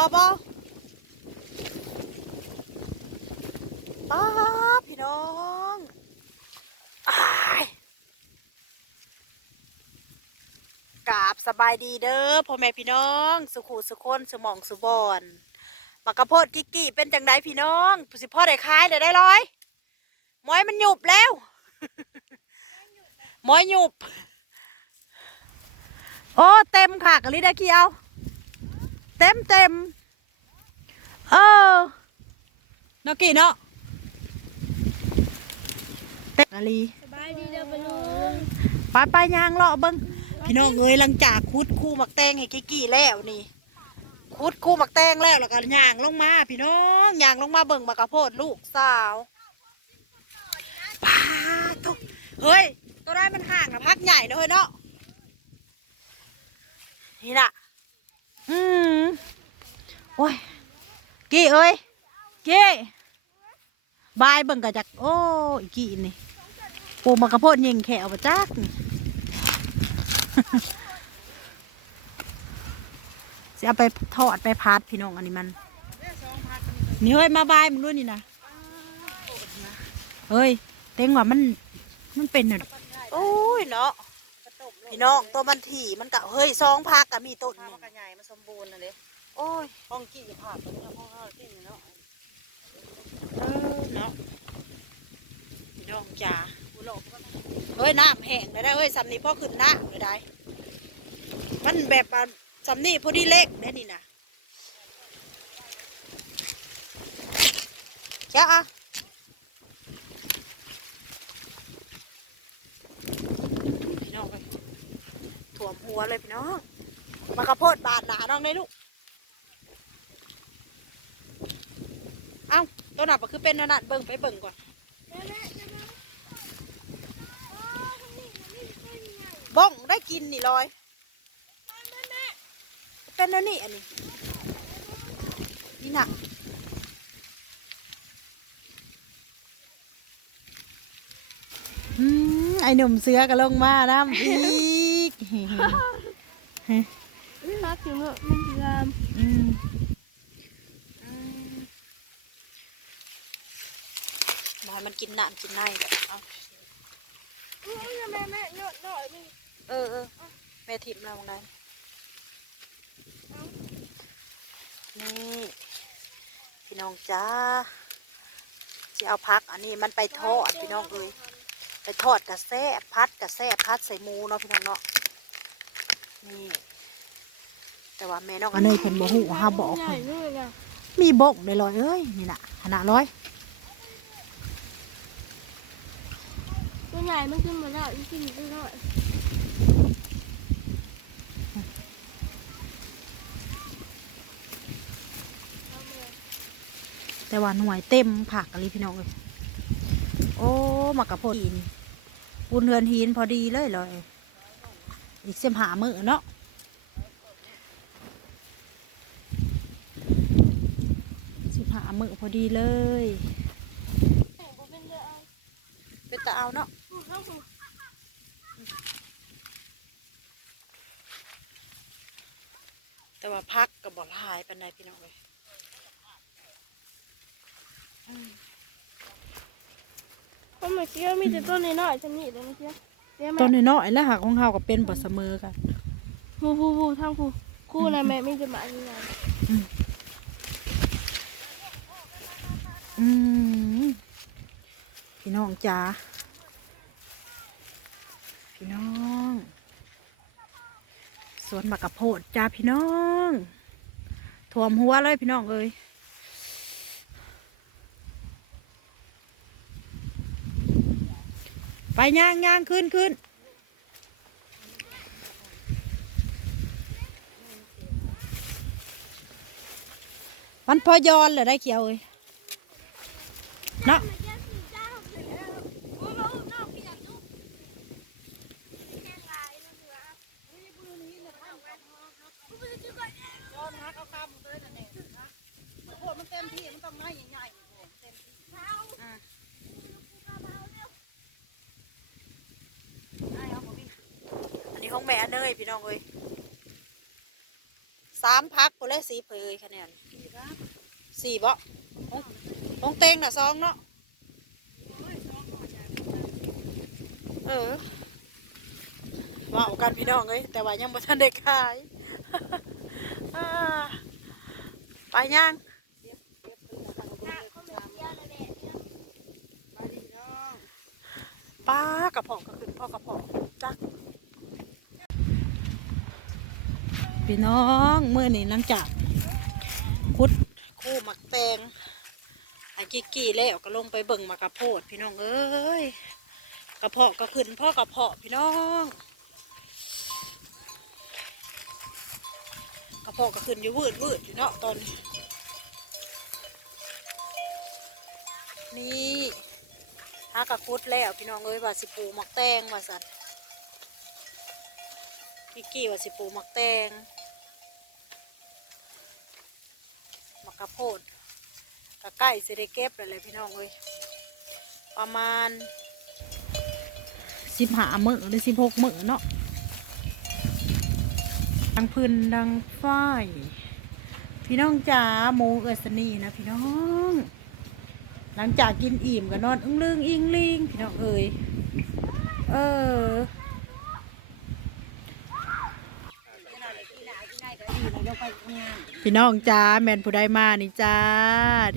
อบอป้าพี่น้องอ้ยกราบสบายดีเด้อพ่อแม่พี่น้อง สุขุสุคนสมองสุบอนมากระโพดกิกกี้เป็นจังไดพี่น้องผู้สิพ่อได้ขายได้ได้ร้อยมอยมันหยุบแล้วมอยหยุบ โอ้ เต็มค่ะกะลิได้เกียว เต็มเต็มเออเนาะกี่เนาะเต็มกะลีสบายดีเด้อปะลุงไปไปยางเลาะเบิ้งพี่น้องเอ้ยหลังจากคุดคู่หมักแตงให้กี่กี่แล้วนี่คุดคู่หมักแตงแล้วแล้วก็ย่างลงมา พี่น้องย่างลงมาเบิ่งมากระโพดลูกสาวป้าทุกเฮ้ยตัวได้มันห่างนะพักใหญ่นะเฮ้ยเนาะนี่น่ะ อืมโอ้ยกี่เอ้ยกี่บายเบิ่งกะจัก โอ้อีกี่นี่ปลูกมะกระโพดยิงแขวมาจักนี่จะเอาไปทอดไปพัดพี่น้องอันนี้มันนี่เฮ้ยมาบายมึงด้วยนี่นะเฮ้ยเต็งว่ามันมันเป็นน่ะโอ้ยเนาะ พี่น้องตัวมันถี่มันกะเฮ้ยซองพักกะมีต้นหข้าวนึ่งมันก็ใหญ่มันสมบูรณ์นะเลยโอ้ยห้องกี้จะผ่าไปแล้วห้องข้าวที่นี่เนาะเออเนาะพี่น้องจ๋าเฮ้ยน้ำแห้งเลยได้เฮ้ยสำนีพ่อขึ้นน้ำเลยได้ มันแบบว่าสำนีพอดีเล็กได้นี่นะจ้าอะพี่น้องเอ้ยถ่ว มหัวเลยพี่น้องมากระโพดบาดหนาน้องได้ลูก เอ้าตัวหนับคือเป็นนั่นนะเบิ่งไปเบิ่งก่อนบ้องได้กินนี่ลอย เป็นนั่นนี่อันนี้ นี่น่ะอืมไอหนุ่มเสือก็ลงมาน้ำอี ไม่รักอยู่เนอะมันงามอืมบอยมันกินน้ำกินในแบบเอาอุ้ยแม่แม่เนอะหน่อยนึงเออเออแม่ทิมเราไงนี่พี่น้องจ้าจะเอาพักอันนี้มันไปทอดพี่น้องเอ้ยไปทอดกระแซบพัดกระแซบพัดใส่หมูเนาะพี่น้องเนาะ นี่ แต่ว่าแม่น้องอันเนยเพิ่นบ่ฮู้ฮาบอกใหญ่เพิ่นด้วยนะมีบกเลยลอยเอ้ยนี่น่ะขนาดร้อยตัวใหญ่มันขึ้นมาแล้วอีกทีนึงหน่อยแต่ว่าหน่วยเต็มผักอะไรพี่น้องเอ้ยโอ้หมักกะโพดหินปูนเฮือนหินพอดีเลยเลย อีกเสียมหามือเนาะสิบหามือพอดีเลย เป็นตาเอาเนาะแต่ว่าพักกับบอลายปันใดพี่น้องเลยเพราะเมื่อกี้มีแต่ต้นน้อยๆจะมีแต่เมื่อกี้ ต้นน้อยๆแล้วหักของเฮากับเป็นบอเสมอกันผู้ผู้ผู้ทั้งผู้คู่นะแม่ไม่จะมาอันนี้ไงอืมพี่น้องจ๋าพี่น้องสวนบักกะโพดจ้าพี่น้องถ่วมหัวเลยพี่น้องเอ้ย ไปย่างย่างขึ้นขึ้นมันพอยอนเหรอได้เขียวเอ้ยเนาะ ย้อนฮักเอาคำเลยนั่นเองนะโคตรมันเต็มที่มันต้องน้อยใหญ่ๆโคตรเต็มที่ ไอ้องแม่เนยพี่น้องเอ้ยสามพักไปเลยสีเผยคะแนนสี่บ่ของของเต็งน่ะสองเนาะเออว่าเอากันพี่น้องเอ้ยแต่ว่ายังบ่ทันได้ขายไปย่างเขาไม่เกี่ยวเลยแหละป้ากระเพาะก็ขึ้นพ่อกระเพาะจัก พี่น้องเมื่อนี้หลังจากคุดคู่หมักแตงไอ้กิกกี้แล้วก็ลงไปเบิ่งมากระโพด พี่น้องเอ้ยกระเพาะก็ขึ้นพ่อกระเพาะพี่น้องกระเพาะก็ขึ้นอยู่วืดวืดอยู่เนาะตอนนี่หากระคุดแล้วพี่น้องเอ้ยว่าสิปูหมักแตงว่าสันกิกกี้ว่าสิปูหมักแตง กระโพดก็ใกล้สิได้เก็บแล้วเลยพี่น้องเอ้ยประมาณสิบห้ามือหรือสิบหกมือเนาะดังพื้นดังฝ้ายพี่น้องจ๋าโมเอสนีนะพี่น้อง หลังจากกินอิ่มก็นอนอึ้งลึงอิงลิงพี่น้องเอ๋ยเออ พี่น้องจ้าแมนผู้ใดมานี่จ้า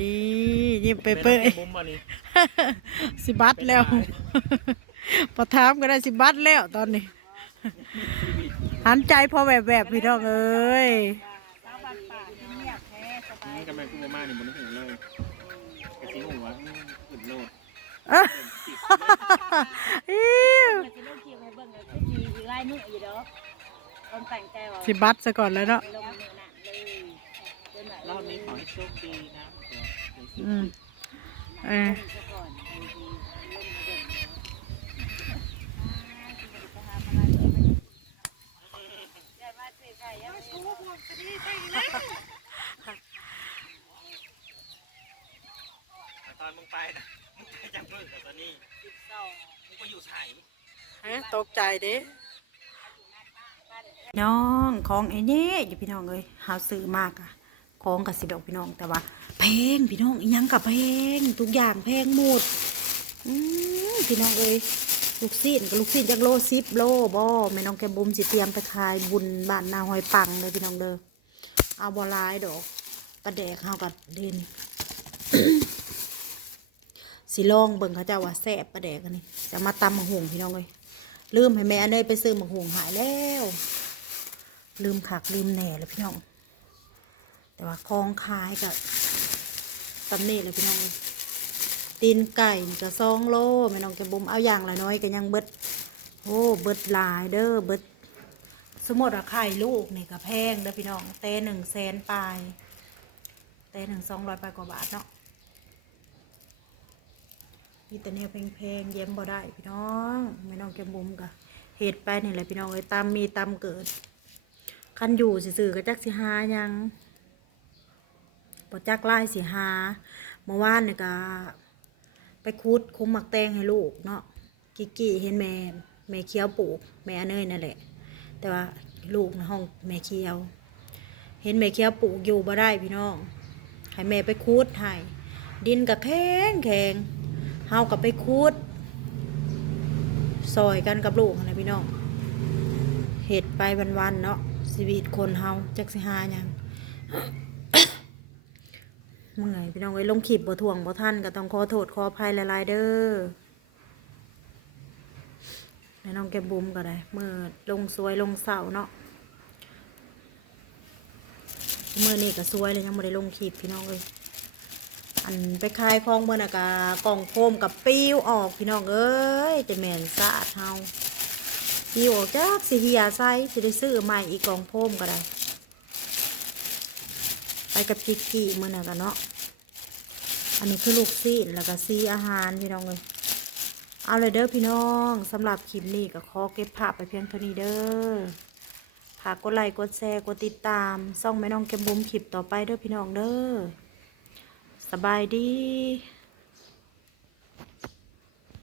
ดียิ้มเปื่อยมุมอันนี้ๆสิบัตแล้วพอถามก็ได้สิบัตแล้วตอนนี้หันใจพอแบบแบบๆพี่น้องเอ้ยนี่ทำไมกูมานี่มันไม่ถึงเลยกระสีหัวอืดโลดอิ๊วสิลง คิวให้เบิ่งก็คือมีอีกหลายมื้ออยู่เด้อต้องแต่งใจว่าสิบัตซะก่อนแล้วเนาะลงมื้อนั้นเลยจนแบบรอบนี้ขอให้โชคดีนะอืมเออซะก่อนบางทีลงมาเบิ่งอย่ามาซื้อไก่อย่ามาซื้อพวกนี้ใช่แล้วตอนมึงไปนะมึงไปจับมือกับตอนนี้12มึงไปอยู่ไส ฮะตกใจเด้ น้องของไอ้นี่อยู่พี่น้องเลยหาซื้อมากอะของกับสิดอกพี่น้องแต่ว่าแพงพี่น้องยังกับแพงทุกอย่างแพงหมดอืมพี่น้องเอ้ยลูกซีนกับลูกซีนจากโลสิบโลบ่แม่น้องแกบุมสิเตรียมไปขายบุญบ้านนาหอยปังเลยพี่น้องเด้อเอาบอลายดอกประแดกเฮากับเด่นสิลองเบิ่งเขาเจ้าว่าแซ่บประแดกอันนี้จะมาตำมะฮุงพี่น้องเลยลืมให้แม่อันเนยไปซื้อมะฮุงหายแล้ว ลืมขักลืมแหน่เลยพี่น้อง แต่ว่าคลองขายกับตำนี่เลยพี่น้องตีนไก่กับซองโลแม่น้องแกบุมเอาอย่างละน้อยก็ยังเบิดโอ้เบิดหลายเด้อเบิดสมมติว่าไข่ลูกนี่ก็แพงเด้อพี่น้องเต้หนึ่งแสนปลายเต้หนึ่งสองร้อยปลายกว่าบาทเนาะมีแต่เนี่ยเพลงๆเย็มบ่ได้พี่น้องไม่น้องแกมบุมกะเหตุไปนี่แหละพี่น้องเอ้ตามมีตามเกิด คันอยู่สื่อๆก็จักสิหายังบ่จักไล่สิหาเมื่อวานนี่ก็ไปคุดคุ้มหมักแตงให้ลูกเนาะกิกกี้เห็นแม่แม่เคี้ยวปลูกแม่อเนยนั่นแหละ แต่ว่าลูกในห้องแม่เคี้ยว เห็นแม่เคี้ยวปลูกอยู่บ่ได้พี่น้องให้แม่ไปคุดให้ดินก็แข็งแข็งเฮากับไปคูดซอยกันกับลูกนะพี่น้องเห็ดไปวันๆเนาะ ชีวิตคนเฮาจักสิหาหยังเมื่อยพี่น้องไว้ยลงขีบบ่ถ่วงบ่ท่านก็ต้องขอโทษขออภัยหลายๆเด้อแม่น้องแกบุมก็ได้เมื่อลงสวยลงเสาเนาะเมื่อนี่ก็สวยเลยยังไม่ได้ลงขีบพี่น้องเลยอันไปขายของเมื่อนะกากล่องโฟมกับปิ้วออกพี่น้องเอ้ยจะแม่นสะอาดเฮา ปิ้วออกจากสิเฮียไซสิได้ซื้อใหม่อีกกองโฟมก็ได้ ไปกับกิกกี้มื่อน่ะกันเนาะอันนี้คือลูกซีนแล้วก็ซีอาหารพี่น้องเลยเอาเลยเด้อพี่น้องสำหรับคลิปนี้ก็ขอเก็บภาพไปเพียงเท่านี้เด้อฝากกดไลค์กดแชร์กดติดตามซ่องแม่น้องแกมบุมคลิปต่อไปเด้อพี่น้องเด้อสบายดี